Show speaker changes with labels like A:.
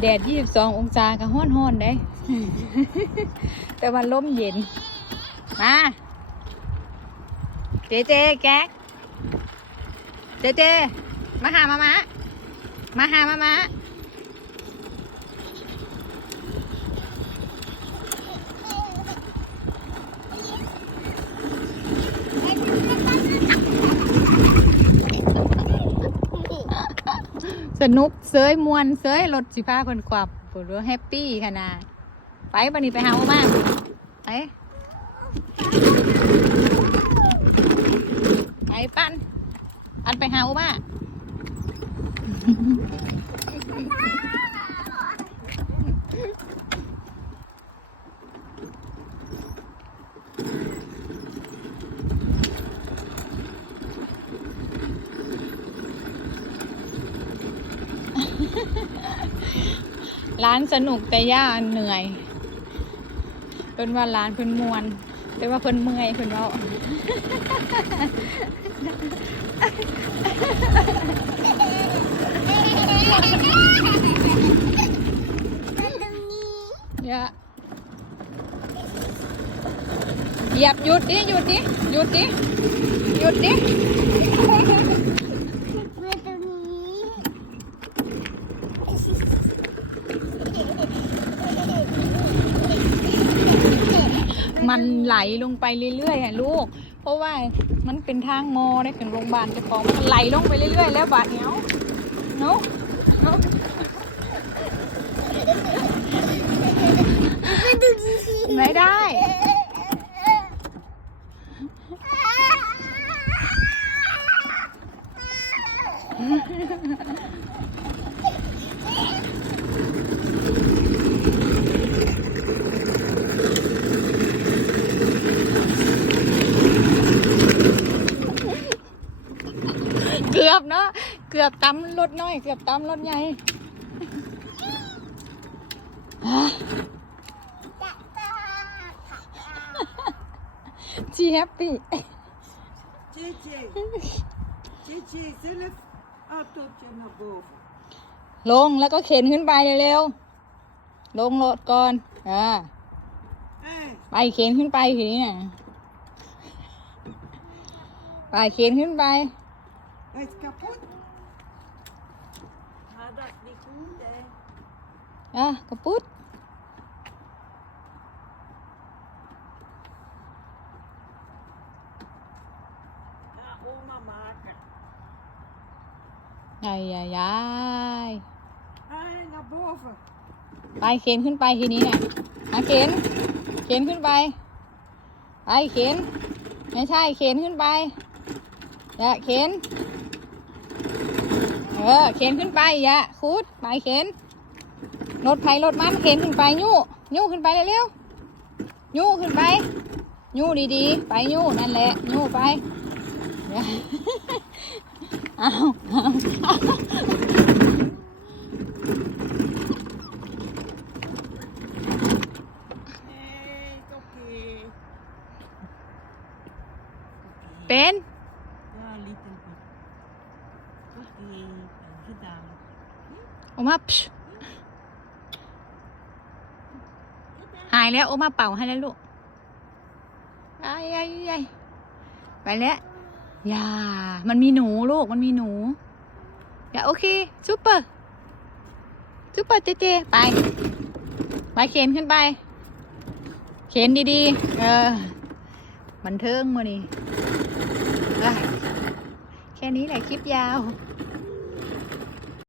A: แดดยี่สิบสององศาก็ฮ้อนฮ้อนๆได้ แต่ว่าลมเย็น มาเจเจแก๊กเจเจ มาหามามามาหามามา สนุกเซยมวนเซยรถสิพาคนขวับปวดแฮปปี้ขนาดไปบันนี้ไปหาว่ามาไปไปปั้นอันไปหาอุมา ร้านสนุกแต่ย่าเหนื่อยเพิ่นว่าร้านเพิ่นมวนแต่ว่าเพิ่นเมื่อยเพิ่นเว้าอย่าเหยียบหยุดดิหยุดดิหยุดดิหยุดดิ
B: มาตรงนี้
A: มันไหลลงไปเรื่อยๆอะลูก เพราะว่ามันเป็นทางงอได้ถึงโรงพยาบาลเจะของมันไหลลงไปเรื่อยๆ แล้วบาดเหนียวเนาะเนาะ
B: มาตรงนี้
A: ไม่ได้ เกื อบเนาะเกือบตำรถน้อย เกือบตำรถใหญ่อะจีแฮปปี้
C: Tjitje. Tjitje, zelf autootje naar boven.
A: ลงแล้วก็เข็นขึ้นไปเร็วๆลงรถก่อนอ่า
C: Hé,
A: ไปเข็นขึ้นไปทีนี้น่ะไปเข็นขึ้นไป
C: hij is kapot. Maar dat is niet goed, hè.
A: อะกระปุด
C: Ga oma maken.
A: ใหญ่ใหญ่ใหญ่
C: Hé, naar boven.
A: ไปเข็นขึ้นไปทีนี้น่ะมาเข็น เข็นขึ้นไป ไปเข็น ไม่ใช่เข็นขึ้นไป อย่าเข็น เออเข็นขึ้นไปอย่าคูดไปเข็นรถไถรถมันเข็นขึ้นไปยู่ยู่ขึ้นไปเร็วๆยู่ขึ้นไปยู่ดีๆ ไปยู่นั่นแหละยู่ไปอย่าเอาเอา
C: Nee, is oké.
A: เป็น
C: Oké, gedaan.
A: อมาพหายแล้วโอมาเป่าให้แล้วลูกไอ้ไอ้ไอ้ไปแล้วอย่า มันมีหนูลูก มันมีหนู อย่าโอเคซูเปอร์ซูเปอร์เจเจไป ไปเข็นขึ้นไป เข็นดีๆ เออ มันเทิงมานี่ แค่นี้แหละคลิปยาว